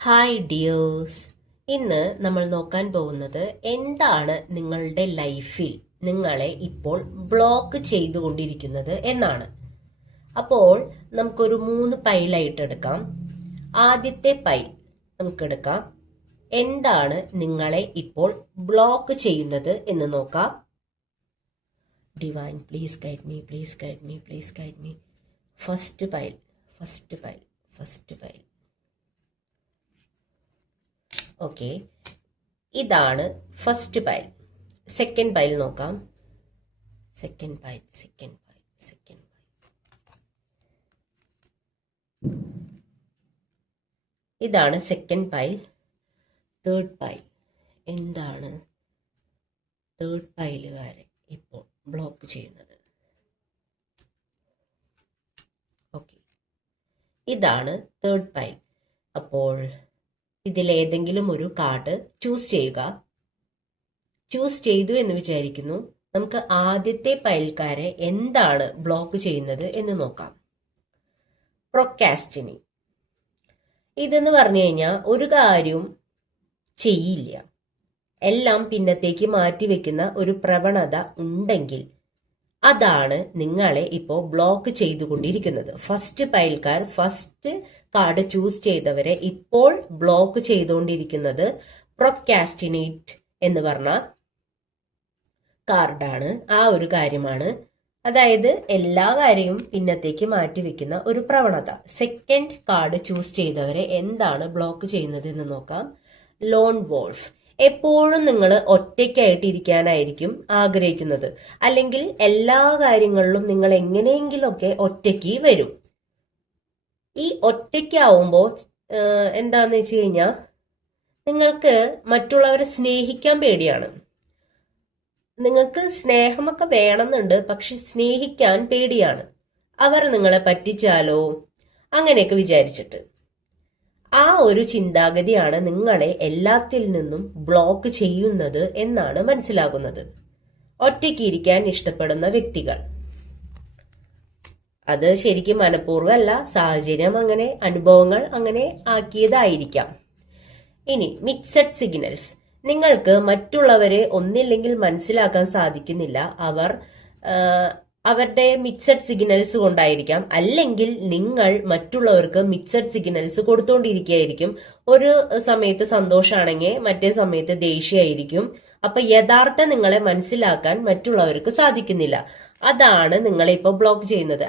Hi dears. ഇന്ന് നമ്മൾ നോക്കാൻ പോകുന്നത് എന്താണ് നിങ്ങളുടെ ലൈഫിൽ നിങ്ങളെ ഇപ്പോൾ ബ്ലോക്ക് ചെയ്തുകൊണ്ടിരിക്കുന്നത് എന്നാണ്. അപ്പോൾ നമുക്കൊരു 3 പൈലായിട്ട് എടുക്കാം. ആദ്യത്തെ പൈൽ നമുക്കെടുക്കാം. എന്താണ് നിങ്ങളെ ഇപ്പോൾ ബ്ലോക്ക് ചെയ്യുന്നത് എന്ന് നോക്കാം. Divine please guide me, please guide me, please guide me. First pile. Okay, ഇതാണ് ഫസ്റ്റ് പൈൽ. സെക്കൻഡ് പൈൽ നോക്കാം. Second pile. ഇതാണ് സെക്കൻഡ് പൈൽ. Third pile. എന്താണ് തേർഡ് പൈലുകാരെ ഇപ്പോൾ ബ്ലോക്ക് ചെയ്യുന്നത്? ഓക്കെ, ഇതാണ് തേർഡ് പൈൽ. അപ്പോൾ ഇതിലേതെങ്കിലും ഒരു കാർഡ് ചൂസ് ചെയ്യുക. ചൂസ് ചെയ്തു എന്ന് വിചാരിക്കുന്നു. നമുക്ക് ആദ്യത്തെ പൈൽക്കാരെ എന്താണ് ബ്ലോക്ക് ചെയ്യുന്നത് എന്ന് നോക്കാം. പ്രൊക്കാസ്റ്റിനിങ്. ഇതെന്ന് പറഞ്ഞു കഴിഞ്ഞാൽ ഒരു കാര്യവും ചെയ്യില്ല, എല്ലാം പിന്നത്തേക്ക് മാറ്റിവെക്കുന്ന ഒരു പ്രവണത ഉണ്ടെങ്കിൽ അതാണ് നിങ്ങളെ ഇപ്പോൾ ബ്ലോക്ക് ചെയ്തുകൊണ്ടിരിക്കുന്നത്. ഫസ്റ്റ് പൈൽക്കാർ, ഫസ്റ്റ് കാർഡ് ചൂസ് ചെയ്തവരെ ഇപ്പോൾ ബ്ലോക്ക് ചെയ്തുകൊണ്ടിരിക്കുന്നത് പ്രൊക്കാസ്റ്റിനേറ്റ് എന്ന് പറഞ്ഞ കാർഡാണ്. ആ ഒരു കാര്യമാണ്, അതായത് എല്ലാ കാര്യവും പിന്നത്തേക്ക് മാറ്റിവെക്കുന്ന ഒരു പ്രവണത. സെക്കൻഡ് കാർഡ് ചൂസ് ചെയ്തവരെ എന്താണ് ബ്ലോക്ക് ചെയ്യുന്നത് എന്ന് നോക്കാം. Loan wolf. എപ്പോഴും നിങ്ങൾ ഒറ്റയ്ക്കായിട്ട് ഇരിക്കാനായിരിക്കും ആഗ്രഹിക്കുന്നത്, അല്ലെങ്കിൽ എല്ലാ കാര്യങ്ങളിലും നിങ്ങൾ എങ്ങനെയെങ്കിലുമൊക്കെ ഒറ്റയ്ക്ക് വരും. ഈ ഒറ്റയ്ക്കാവുമ്പോൾ എന്താന്ന് വെച്ച് കഴിഞ്ഞാൽ നിങ്ങൾക്ക് മറ്റുള്ളവരെ സ്നേഹിക്കാൻ പേടിയാണ്. നിങ്ങൾക്ക് സ്നേഹമൊക്കെ വേണമെന്നുണ്ട്, പക്ഷെ സ്നേഹിക്കാൻ പേടിയാണ്. അവർ നിങ്ങളെ പറ്റിച്ചാലോ അങ്ങനെയൊക്കെ വിചാരിച്ചിട്ട്. ആ ഒരു ചിന്താഗതിയാണ് നിങ്ങളെ എല്ലാത്തിൽ നിന്നും ബ്ലോക്ക് ചെയ്യുന്നത് എന്നാണ് മനസ്സിലാകുന്നത്. ഒറ്റയ്ക്ക് ഇരിക്കാൻ ഇഷ്ടപ്പെടുന്ന വ്യക്തികൾ, അത് ശരിക്കും മനഃപൂർവ്വമല്ല, സാഹചര്യം അങ്ങനെ, അനുഭവങ്ങൾ അങ്ങനെ ആക്കിയതായിരിക്കാം. ഇനി മിക്സഡ് സിഗ്നൽസ്. നിങ്ങൾക്ക് മറ്റുള്ളവരെ ഒന്നില്ലെങ്കിൽ മനസ്സിലാക്കാൻ സാധിക്കുന്നില്ല, അവരുടെ മിക്സഡ് സിഗ്നൽസ് കൊണ്ടായിരിക്കാം, അല്ലെങ്കിൽ നിങ്ങൾ മറ്റുള്ളവർക്ക് മിക്സഡ് സിഗ്നൽസ് കൊടുത്തുകൊണ്ടിരിക്കുകയായിരിക്കും. ഒരു സമയത്ത് സന്തോഷമാണെങ്കിൽ മറ്റേ സമയത്ത് ദേഷ്യമായിരിക്കും. അപ്പൊ യഥാർത്ഥ നിങ്ങളെ മനസ്സിലാക്കാൻ മറ്റുള്ളവർക്ക് സാധിക്കുന്നില്ല. അതാണ് നിങ്ങളെ ഇപ്പൊ ബ്ലോക്ക് ചെയ്യുന്നത്.